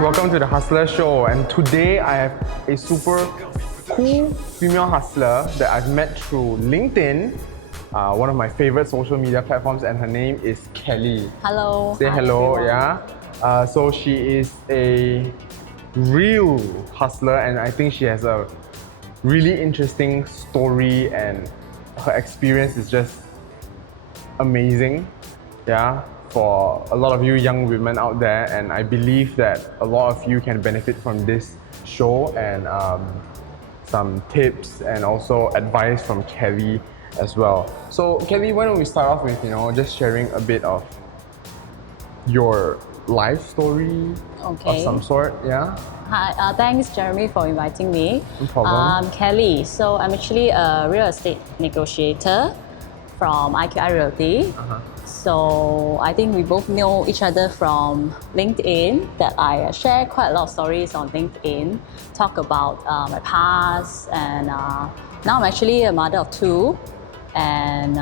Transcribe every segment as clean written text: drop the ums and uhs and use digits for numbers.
welcome to the Hustler Show. And today I have a super cool female hustler that I've met through LinkedIn, one of my favorite social media platforms, and her name is Kelly. Hello. Say Hi, hello, everyone. yeah. So she is a real hustler, and I think she has a really interesting story, and her experience is just amazing, yeah, for a lot of you young women out there. And I believe that a lot of you can benefit from this show and some tips and also advice from Kelly as well. So Kelly, why don't we start off with just sharing a bit of your life story of some sort, yeah? Hi, thanks Jeremy for inviting me. No problem. I'm Kelly. So I'm actually a real estate negotiator from IQI Realty. So I think we both know each other from LinkedIn, that I share quite a lot of stories on LinkedIn, talk about my past, and now I'm actually a mother of two, and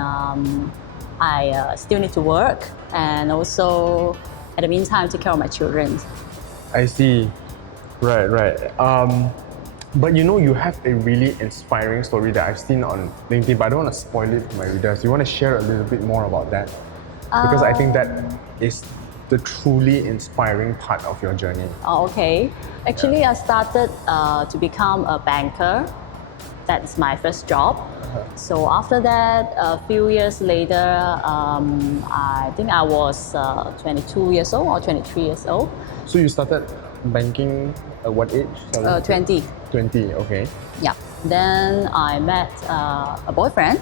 I still need to work, and also at the meantime take care of my children. I see. Right. But you have a really inspiring story that I've seen on LinkedIn, but I don't want to spoil it for my readers. You want to share a little bit more about that? Because I think that is the truly inspiring part of your journey. Oh, okay. Actually, I started to become a banker. That's my first job. So after that, a few years later, I think I was 22 years old or 23 years old. So you started banking at what age? 20. 20, okay. Yeah. Then I met a boyfriend.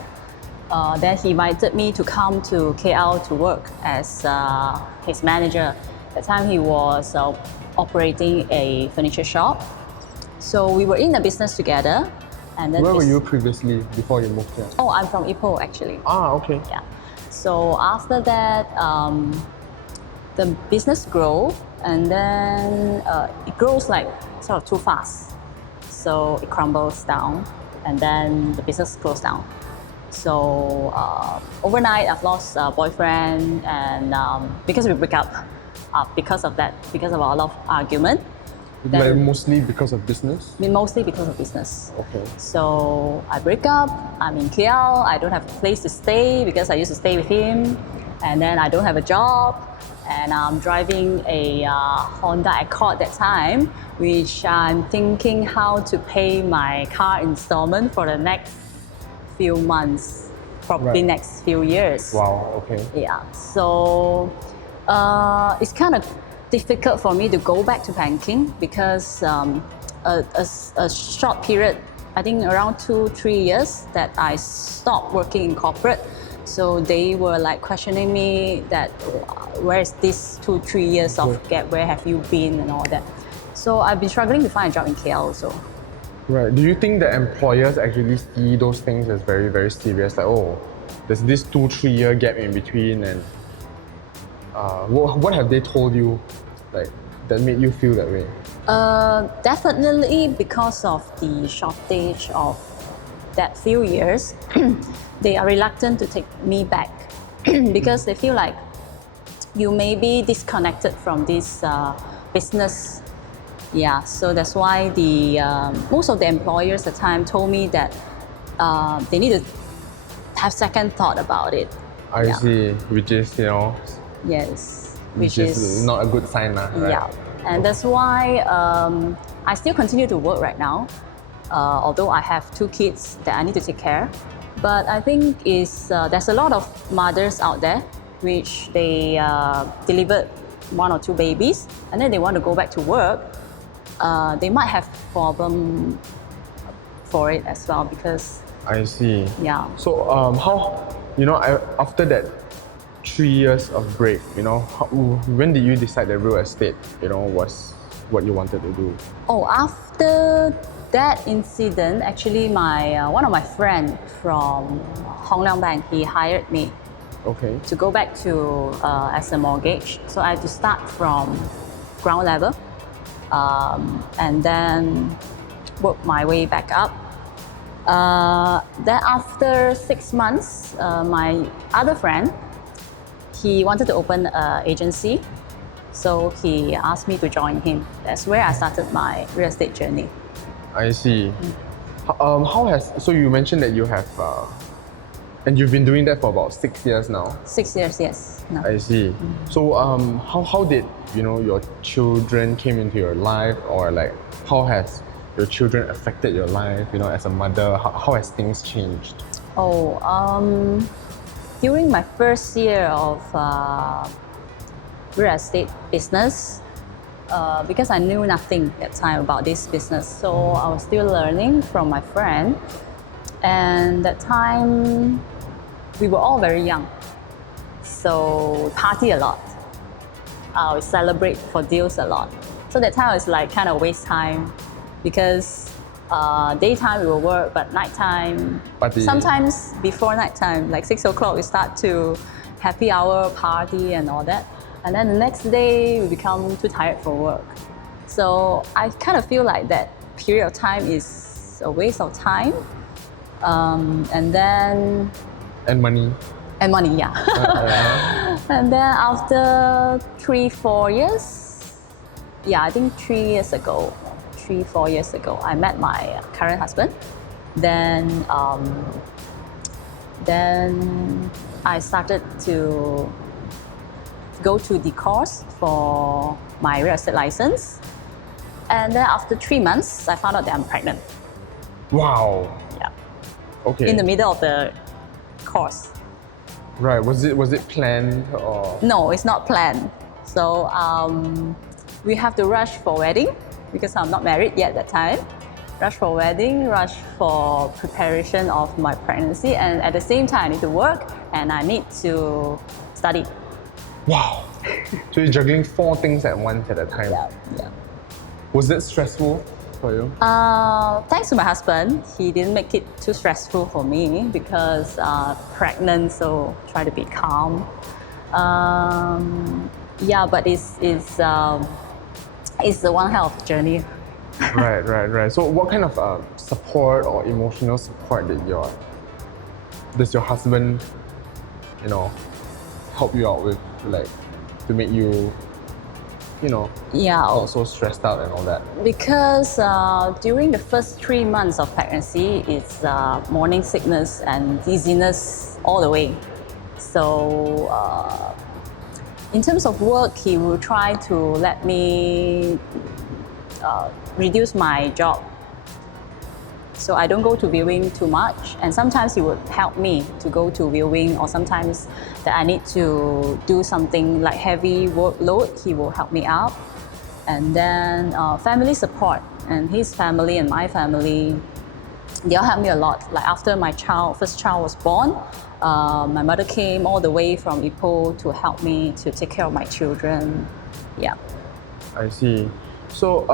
Then he invited me to come to KL to work as his manager. At the time he was operating a furniture shop. So we were in the business together. And then Where were you previously before you moved here? Oh, I'm from Ipoh actually. Ah, okay. Yeah. So after that, the business grew, and then it grows like sort of too fast. So it crumbles down, and then the business closed down. So overnight, I've lost a boyfriend, and because we break up, because of that, because of a lot of argument. Like mostly because of business? Mostly because of business. Okay. So I break up, I'm in KL, I don't have a place to stay because I used to stay with him, and then I don't have a job, and I'm driving a Honda Accord that time, which I'm thinking how to pay my car installment for the next few months, probably next few years. Wow, okay. Yeah, so it's kind of difficult for me to go back to banking because a short period, I think around 2-3 years, that I stopped working in corporate. So they were like questioning me that where is this 2-3 years of gap, where have you been and all that. So I've been struggling to find a job in KL also. Right. Do you think that employers actually see those things as very, very serious? Like, oh, there's this 2-3 year gap in between, and what have they told you, like, that made you feel that way? Definitely because of the shortage of that few years, they are reluctant to take me back because they feel like you may be disconnected from this business. Yeah, so that's why the most of the employers at the time told me that they need to have second thought about it. I see, which is, Yes, which is not a good sign, right? Yeah, and that's why I still continue to work right now, although I have 2 kids that I need to take care. But I think there's a lot of mothers out there which they delivered 1 or 2 babies, and then they want to go back to work. They might have problem for it as well because. I see. Yeah. So how, after that 3 years of break, when did you decide that real estate, was what you wanted to do? Oh, after that incident, actually one of my friends from Hong Leong Bank, he hired me to go back to as a mortgage. So I had to start from ground level and then work my way back up. Then after 6 months, my other friend, he wanted to open an agency. So he asked me to join him. That's where I started my real estate journey. I see. So you mentioned that you have, and you've been doing that for about 6 years now. 6 years, yes. No. I see. So how did your children came into your life, or like how has your children affected your life? As a mother, how has things changed? During my first year of real estate business, because I knew nothing at that time about this business, so I was still learning from my friend. And that time, we were all very young, so party a lot. We celebrate for deals a lot. So that time was like kind of waste time, because daytime we will work, but nighttime, Party. sometimes before nighttime, like 6 o'clock, we start to happy hour party and all that. And then the next day, we become too tired for work. So I kind of feel like that period of time is a waste of time. And And money. yeah. And then after 3-4 years, I think 3-4 years ago, I met my current husband. Then I started to go to the course for my real estate license. And then after 3 months, I found out that I'm pregnant. Wow. Yeah. Okay. In the middle of the course. Right. Was it planned or? No, it's not planned. So we have to rush for wedding, because I'm not married yet at that time. Rush for wedding, rush for preparation of my pregnancy, and at the same time I need to work and I need to study. Wow. So you're juggling 4 things at once at a time. Yeah. Was it stressful for you? Thanks to my husband, he didn't make it too stressful for me, because pregnant, so try to be calm. But it's the one hell of journey. Right. So what kind of support or emotional support does your husband, help you out with, like, to make you, not so stressed out and all that? Because during the first 3 months of pregnancy, it's morning sickness and dizziness all the way. So in terms of work, he will try to let me reduce my job, so I don't go to viewing too much. And sometimes he would help me to go to viewing, or sometimes that I need to do something like heavy workload, he will help me out. And then family support, and his family and my family, they all help me a lot. Like after my first child was born, my mother came all the way from Ipoh to help me to take care of my children. Yeah. I see. So,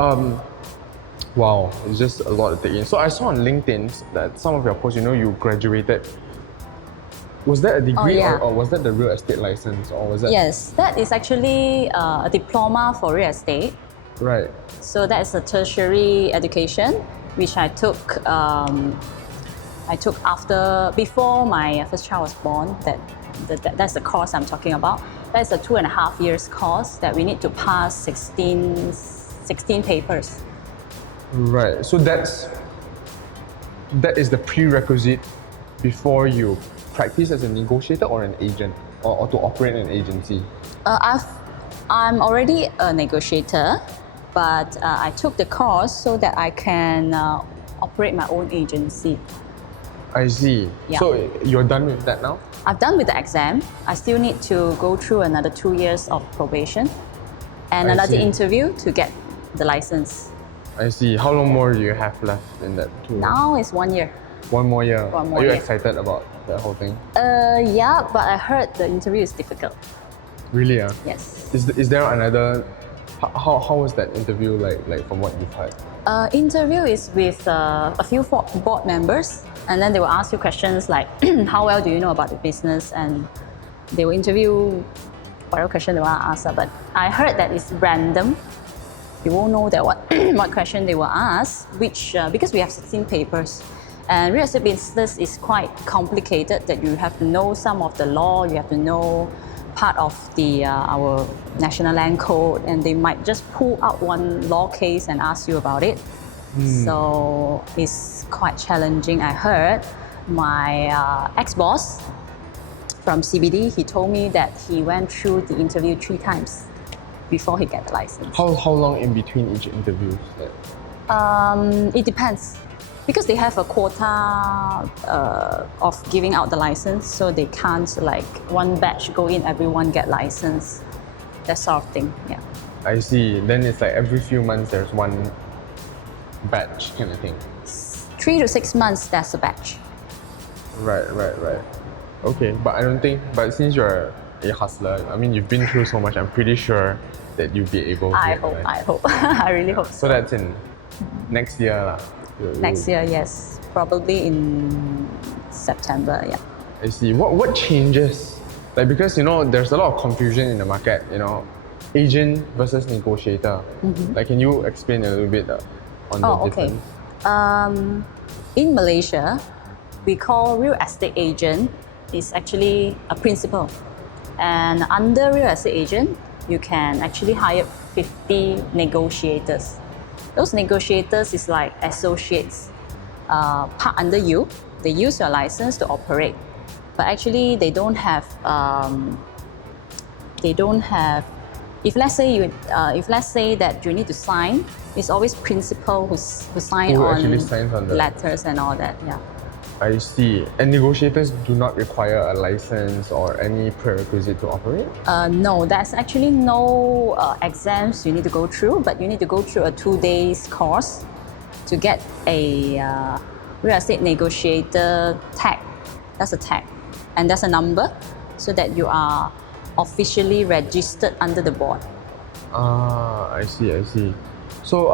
wow, it's just a lot to take in. So I saw on LinkedIn that some of your posts, you graduated. Was that a degree, or was that the real estate license, or was that? Yes, that is actually a diploma for real estate. Right. So that is a tertiary education, which I took. Before my first child was born. That's the course I'm talking about. That's a 2.5 years course that we need to pass 16 papers. Right. So that is the prerequisite before you practice as a negotiator or an agent, or to operate an agency. I'm already a negotiator, but I took the course so that I can operate my own agency. I see. Yeah. So you're done with that now? I've done with the exam. I still need to go through another 2 years of probation and I another see. interview to get the license. I see. How long more do you have left in that 2 years? Now it's 1 year. 1 more year. One more Are you year. excited about that whole thing? Yeah, but I heard the interview is difficult. Really? Yes. Is there another? How was that interview like from what you've heard? Interview is with a few board members, and then they will ask you questions like, how well do you know about the business? And they will interview whatever question they want to answer. But I heard that it's random. You won't know that what question they will ask, which because we have 16 papers. And real estate business is quite complicated, that you have to know some of the law, you have to know part of the our national land code, and they might just pull out one law case and ask you about it. So it's quite challenging. I heard my ex-boss from CBD, he told me that he went through the interview 3 times before he got the license. How long in between each interview? It depends. Because they have a quota of giving out the license, so they can't like one batch go in, everyone get license, that sort of thing. Yeah. I see. Then it's like every few months there's one batch kind of thing. 3 to 6 months, that's a batch. Right. Okay, but I don't think. But since you're a hustler, I mean, you've been through so much. I'm pretty sure that you'll be able to. I hope. I really hope so. So that's in next year, lah. Next year, yes, probably in September. Yeah. I see. What changes? Like, because there's a lot of confusion in the market. Agent versus negotiator. Like, can you explain a little bit on the difference? In Malaysia, we call real estate agent is actually a principal, and under real estate agent, you can actually hire 50 negotiators. Those negotiators is like associates, part under you. They use your license to operate, but actually they don't have. If let's say that you need to sign, it's always principal who sign Who on actually signs on the letters and all that. Yeah. I see. And negotiators do not require a license or any prerequisite to operate? No, there's actually no exams you need to go through, but you need to go through a 2 days course to get a real estate negotiator tag. That's a tag. And that's a number so that you are officially registered under the board. I see. So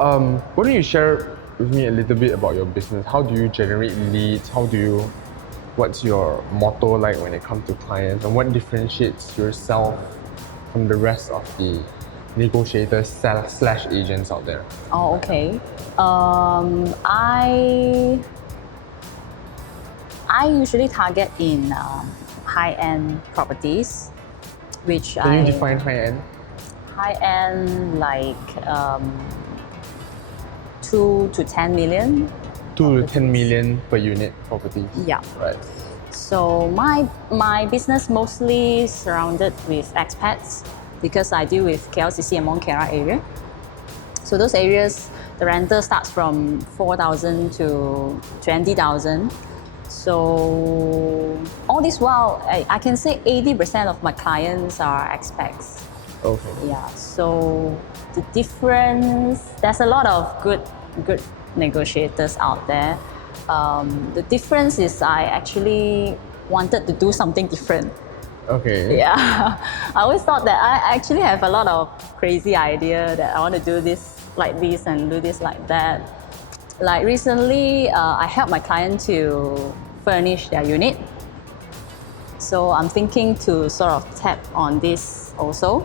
why don't you share with me a little bit about your business? How do you generate leads? What's your motto like when it comes to clients? And what differentiates yourself from the rest of the negotiators / agents out there? Oh, okay. I usually target in high-end properties, which Can you define high-end? High-end, like 2 to 10 million. 2 to 10 million per unit properties. Yeah. Right. So my business mostly surrounded with expats because I deal with KLCC and Mont Kiara area. So those areas, the rental starts from 4,000 to 20,000. So all this while, I can say 80% of my clients are expats. Okay. Yeah. So the difference, there's a lot of good negotiators out there. The difference is I actually wanted to do something different. Okay. Yeah, I always thought that I actually have a lot of crazy idea that I want to do this like this and do this like that. Like recently, I helped my client to furnish their unit. So I'm thinking to sort of tap on this also,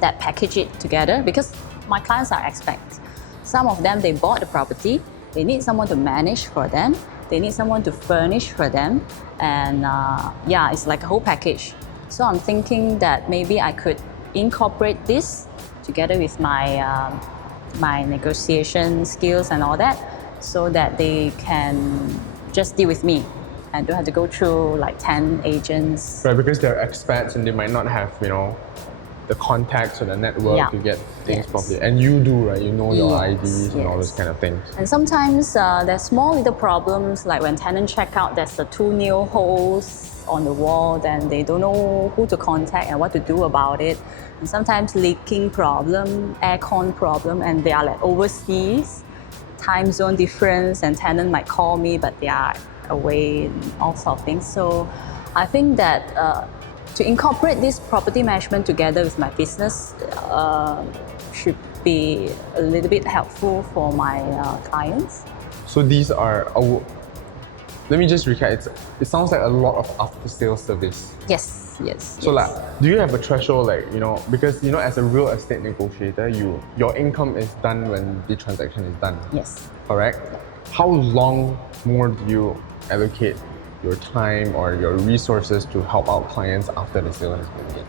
that package it together, because my clients are expats. Some of them, they bought the property, they need someone to manage for them, they need someone to furnish for them, and yeah, it's like a whole package. So I'm thinking that maybe I could incorporate this together with my my negotiation skills and all that, so that they can just deal with me and don't have to go through like 10 agents. Right, because they're expats and they might not have, the contacts or the network to get things properly. And you do, right? You know your IDs and all those kind of things. And sometimes there's small little problems, like when tenants check out, there's the 2 nail holes on the wall, then they don't know who to contact and what to do about it. And sometimes leaking problem, aircon problem, and they are like overseas, time zone difference, and tenant might call me, but they are away and all sorts of things. So I think that to incorporate this property management together with my business should be a little bit helpful for my clients. So these are, let me just recap, it sounds like a lot of after-sales service. Yes. So like, do you have a threshold, because as a real estate negotiator, your income is done when the transaction is done. Yes. Correct? How long more do you allocate your time or your resources to help out clients after the sale has been made?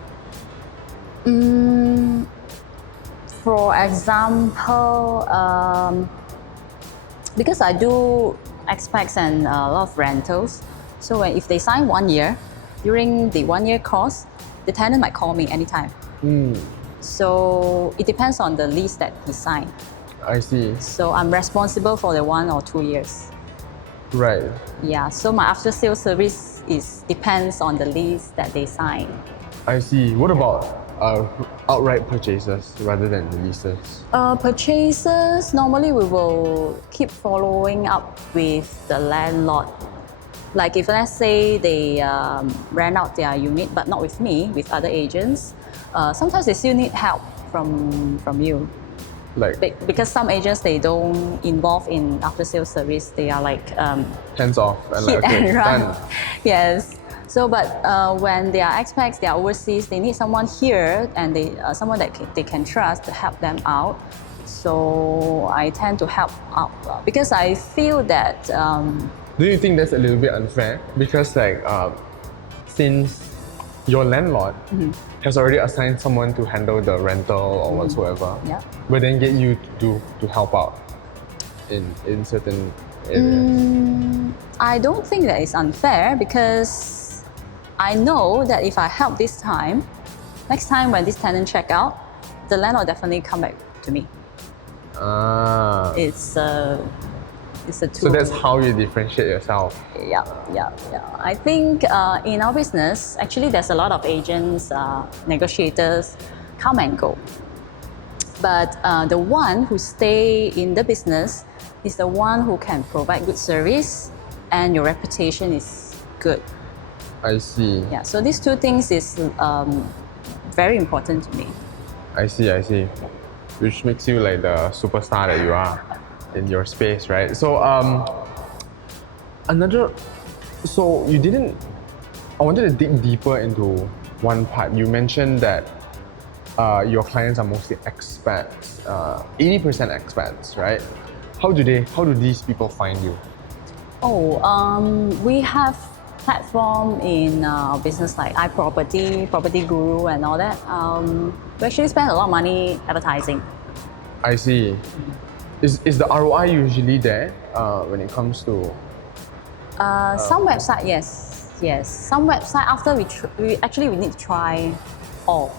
For example, because I do expats and a lot of rentals, so if they sign 1 year, during the 1 year course, the tenant might call me anytime. So it depends on the lease that he signed. I see. So I'm responsible for the 1 or 2 years. Right. Yeah, so my after sales service depends on the lease that they sign. I see. What about outright purchases rather than leases? Purchases, normally we will keep following up with the landlord. Like if let's say they rent out their unit, but not with me, with other agents, sometimes they still need help from you. Like Because some agents, they don't involve in after sales service. They are like hands off and hit like okay, and run. done. Yes. So, but when they are expats, they are overseas, they need someone here and someone that they can trust to help them out. So I tend to help out because I feel that. Do you think that's a little bit unfair? Because like since your landlord has already assigned someone to handle the rental or whatsoever, Yeah. but then get you to help out in certain areas. I don't think that is unfair because I know that if I help this time, next time when this tenant check out, the landlord definitely come back to me. It's a tool. So that's how you differentiate yourself. Yeah. I think in our business, actually, there's a lot of agents, negotiators, come and go. But the one who stay in the business is the one who can provide good service, and your reputation is good. I see. Yeah. So these two things is very important to me. I see. Which makes you like the superstar that you are in your space, right? So I wanted to dig deeper into one part. You mentioned that your clients are mostly expats, 80% expats, right? How do these people find you? We have platform in our business like iProperty, Property Guru, and all that. We actually spend a lot of money advertising. I see. Is the ROI usually there when it comes to? Some website, yes. Some website after we need to try all,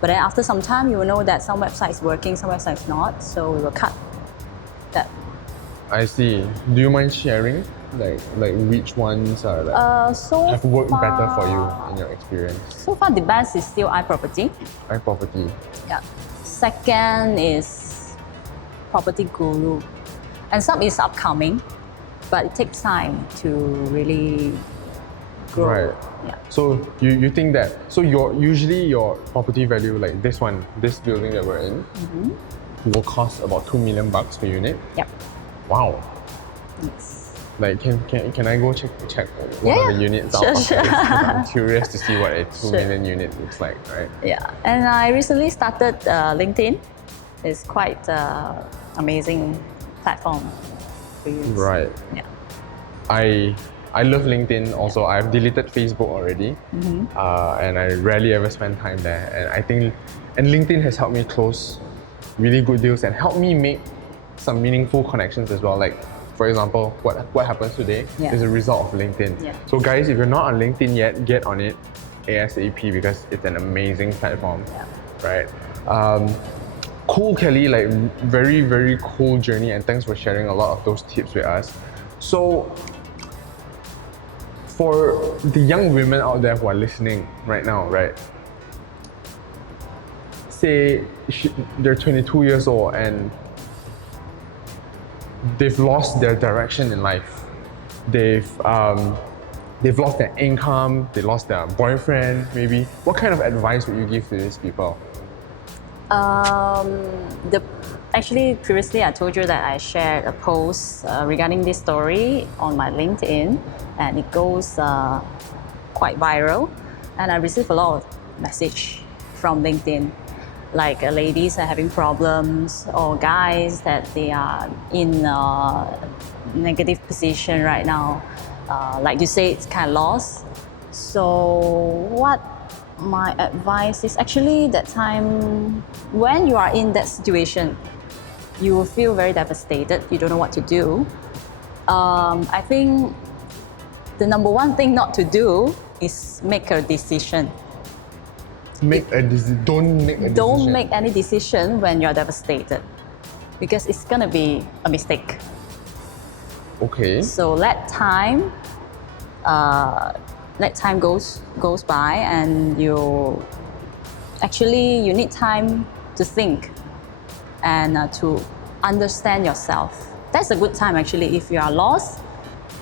but then after some time you will know that some website is working, some website is not. So we will cut that. I see. Do you mind sharing like which ones are have worked better for you in your experience? So far, the best is still iProperty. iProperty. Yeah. Second is Property Guru, and some is upcoming, but it takes time to really grow. Right. Yeah. So you think that usually your property value, like this building that we're in, will cost about $2 million per unit. Yep. Wow. Yes. Like can I go check one of the units Sure, out? sure. I'm curious to see what a 2 million unit looks like, right? Yeah, and I recently started LinkedIn. It's quite amazing platform to use. Right. Yeah. I love LinkedIn also. I've deleted Facebook already, and I rarely ever spend time there. And I think, and LinkedIn has helped me close really good deals and helped me make some meaningful connections as well. Like, for example, what happens today is a result of LinkedIn. Yeah. So guys, if you're not on LinkedIn yet, get on it ASAP because it's an amazing platform, right? Cool, Kelly, like very, very cool journey, and thanks for sharing a lot of those tips with us. So for the young women out there who are listening right now, right? Say they're 22 years old and they've lost their direction in life. They've lost their income, they lost their boyfriend, maybe. What kind of advice would you give to these people? Actually, previously I told you that I shared a post regarding this story on my LinkedIn, and it goes quite viral. And I received a lot of message from LinkedIn, like ladies are having problems, or guys that they are in a negative position right now. Like you say, it's kind of lost. So what My advice is actually that time when you are in that situation, you will feel very devastated. You don't know what to do. I think the number one thing not to do is make a decision. Don't make a decision. Don't make any decision when you're devastated, because it's gonna be a mistake. Okay. So let time goes by, and you need time to think and to understand yourself. That's a good time actually. If you are lost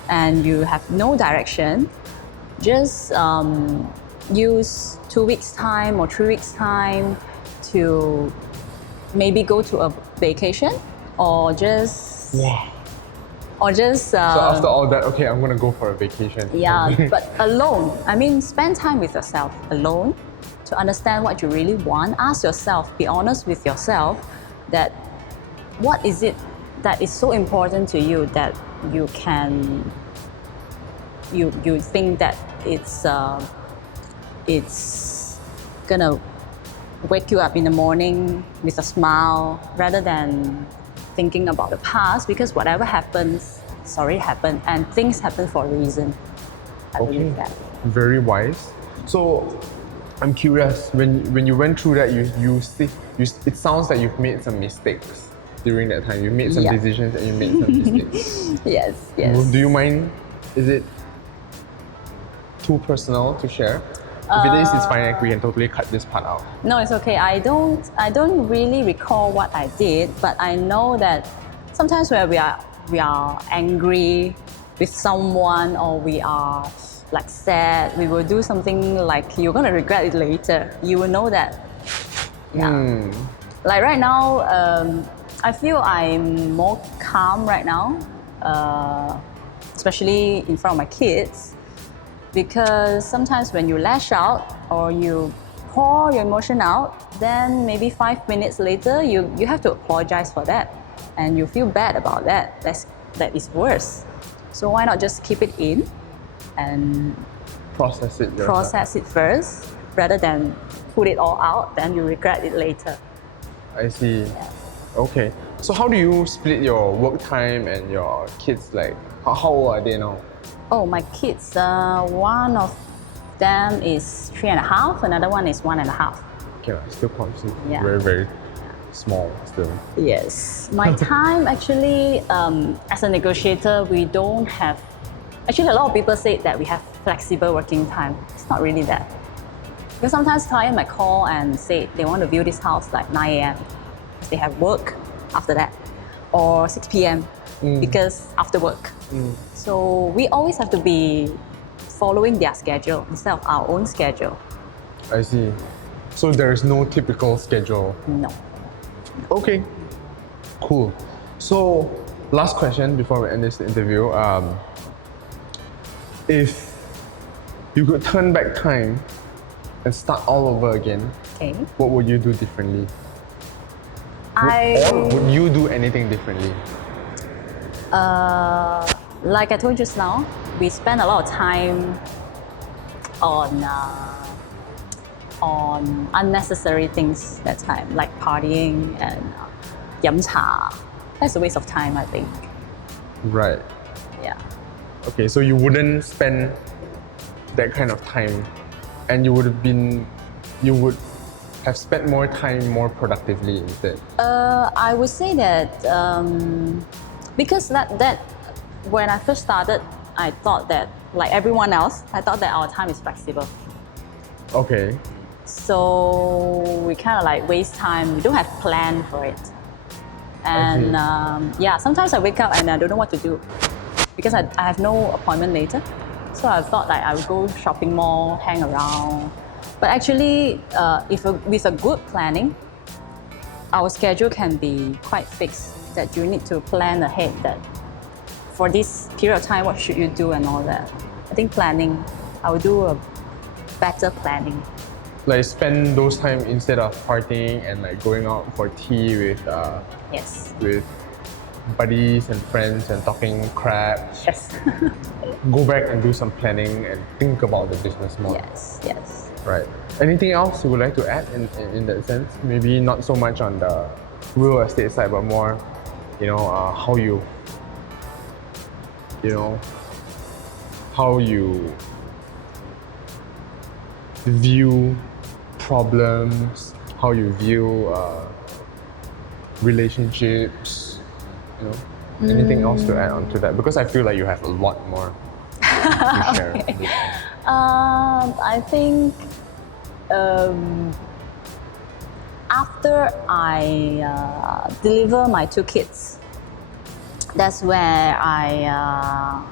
and you have no direction, just use 2 weeks time or 3 weeks time to maybe go to a vacation, or just Wow. or just So after all that, okay, I'm gonna go for a vacation. yeah, but alone. I mean, spend time with yourself alone to understand what you really want. Ask yourself, be honest with yourself, that what is it that is so important to you that you think that it's gonna wake you up in the morning with a smile, rather than thinking about the past, because whatever happens, it's already happened, and things happen for a reason. I believe that. Very wise. So I'm curious, when you went through that, it sounds like you've made some mistakes during that time. You made some Yeah. decisions and you made some mistakes. Yes, yes. Do you mind? Is it too personal to share? If it is, it's fine. We can totally cut this part out. No, it's okay. I don't really recall what I did, but I know that sometimes when we are angry with someone, or we are like sad, we will do something like you're gonna regret it later. You will know that. Yeah. Like right now, I feel I'm more calm right now, especially in front of my kids. Because sometimes when you lash out or you pour your emotion out, then maybe 5 minutes later you have to apologize for that, and you feel bad about that. That is worse. So why not just keep it in and Process it. yourself. process it first, rather than put it all out, then you regret it later. I see. Okay. So how do you split your work time and your kids? Like, how old are they now? Oh, my kids, one of them is 3.5, another one is 1.5. Okay, still quite Yeah. very, very small still. Yes. My time actually, as a negotiator, we don't have. Actually, a lot of people say that we have flexible working time. It's not really that. Because sometimes clients might call and say they want to view this house like 9 a.m. because they have work after that, or 6 p.m. because after work. So we always have to be following their schedule instead of our own schedule. I see. So there is no typical schedule. No. Okay, cool. So last question before we end this interview. If you could turn back time and start all over again, Okay. what would you do differently? Or would you do anything differently? Like I told you just now, we spend a lot of time on unnecessary things that time, like partying and 飲茶. That's a waste of time, I think. Right. Yeah. Okay, so you wouldn't spend that kind of time, and you would have spent more time more productively instead. I would say that because that when I first started, I thought that, like everyone else, I thought that our time is flexible. Okay. So we kind of like waste time. We don't have plan for it. And yeah, sometimes I wake up and I don't know what to do because I have no appointment later. So I thought like I would go shopping mall, hang around. But actually, with a good planning, our schedule can be quite fixed. That you need to plan ahead. That for this period of time, what should you do and all that. I think planning, I would do a better planning. Like spend those time instead of partying and like going out for tea with Yes. with buddies and friends and talking crap. Yes. Go back and do some planning and think about the business more. Yes. Yes. Right. Anything else you would like to add in that sense? Maybe not so much on the real estate side, but more, how you view problems, how you view relationships, anything else to add on to that? Because I feel like you have a lot more to share. Okay. I think after I deliver my 2 kids, that's where I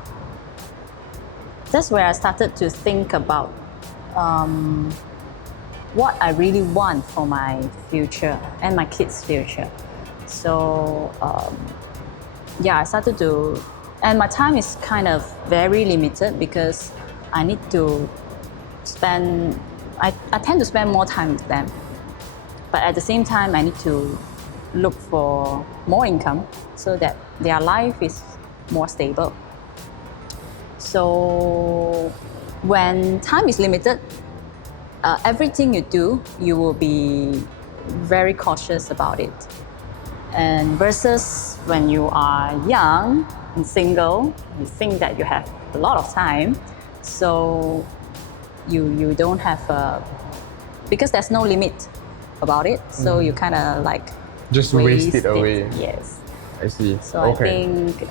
started to think about what I really want for my future and my kids' future. So I started to, and my time is kind of very limited because I need to spend, I tend to spend more time with them. But at the same time, I need to look for more income so that their life is more stable. So when time is limited, everything you do, you will be very cautious about it. And versus when you are young and single, you think that you have a lot of time, so you don't have because there's no limit about it, so you kind of like just waste it away. Yes. I see. So okay. I think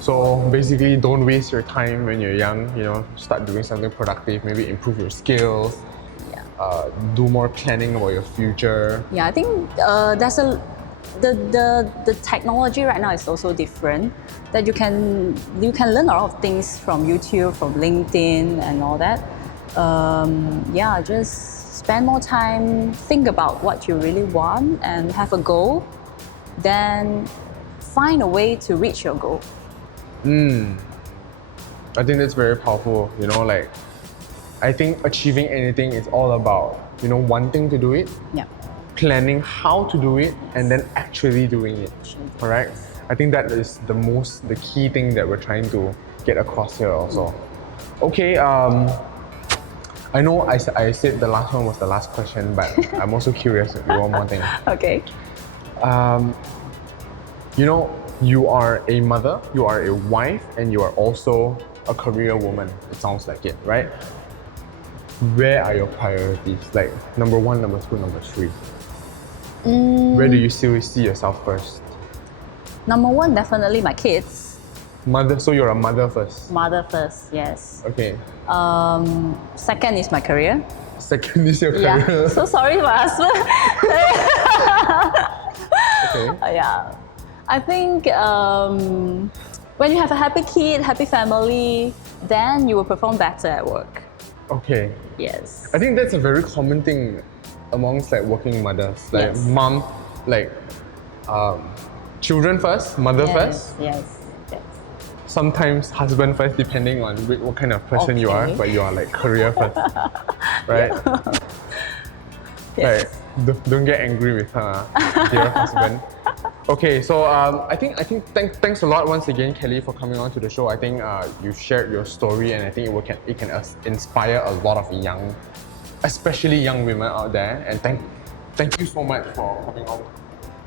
so basically, don't waste your time when you're young. Start doing something productive. Maybe improve your skills. Do more planning about your future. Yeah, I think the technology right now is also different. That you can learn a lot of things from YouTube, from LinkedIn, and all that. Just spend more time, think about what you really want, and have a goal. Then find a way to reach your goal. I think that's very powerful. I think achieving anything is all about, wanting to do it, planning how to do it, and then actually doing it. Correct? I think that is the key thing that we're trying to get across here also. Okay, I know I said the last one was the last question, but I'm also curious with one more thing. Okay. You are a mother, you are a wife, and you are also a career woman. It sounds like it, right? Where are your priorities? Like number 1, number 2, number 3? Where do you still see yourself first? Number 1, definitely my kids. Mother, so you're a mother first? Mother first, yes. Okay. Second is my career. Second is your career? Yeah. So sorry, my husband. Okay. Yeah. I think when you have a happy kid, happy family, then you will perform better at work. Okay. Yes. I think that's a very common thing amongst working mothers. Yes. Mom, children first, mother first. Yes. Sometimes husband first, depending on what kind of person you are, but you are career first, right? Yes. Don't get angry with her, dear husband. Okay, so I think thanks a lot once again, Kelly, for coming on to the show. I think you shared your story, and I think it can inspire a lot of especially young women out there. And thank you so much for coming on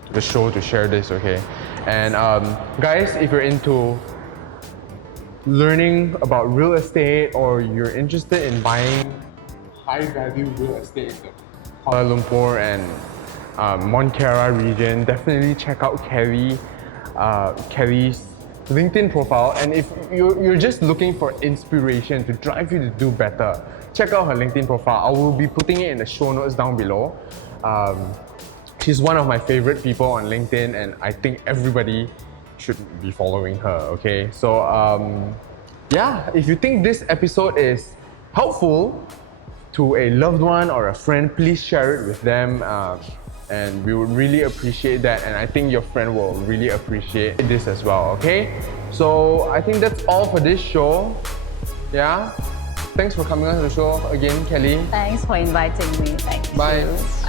to the show to share this. Okay, and guys, if you're into learning about real estate or you're interested in buying high-value real estate in the Kuala Lumpur and Mont Kiara region, definitely check out Kelly's LinkedIn profile. And if you're just looking for inspiration to drive you to do better, check out her LinkedIn profile. I will be putting it in the show notes down below. She's one of my favorite people on LinkedIn, and I think everybody should be following her, okay? So if you think this episode is helpful to a loved one or a friend, please share it with them, and we would really appreciate that, and I think your friend will really appreciate this as well, okay? So I think that's all for this show. Yeah, thanks for coming on to the show again, Kelly. Thanks for inviting me. Thank you. Bye.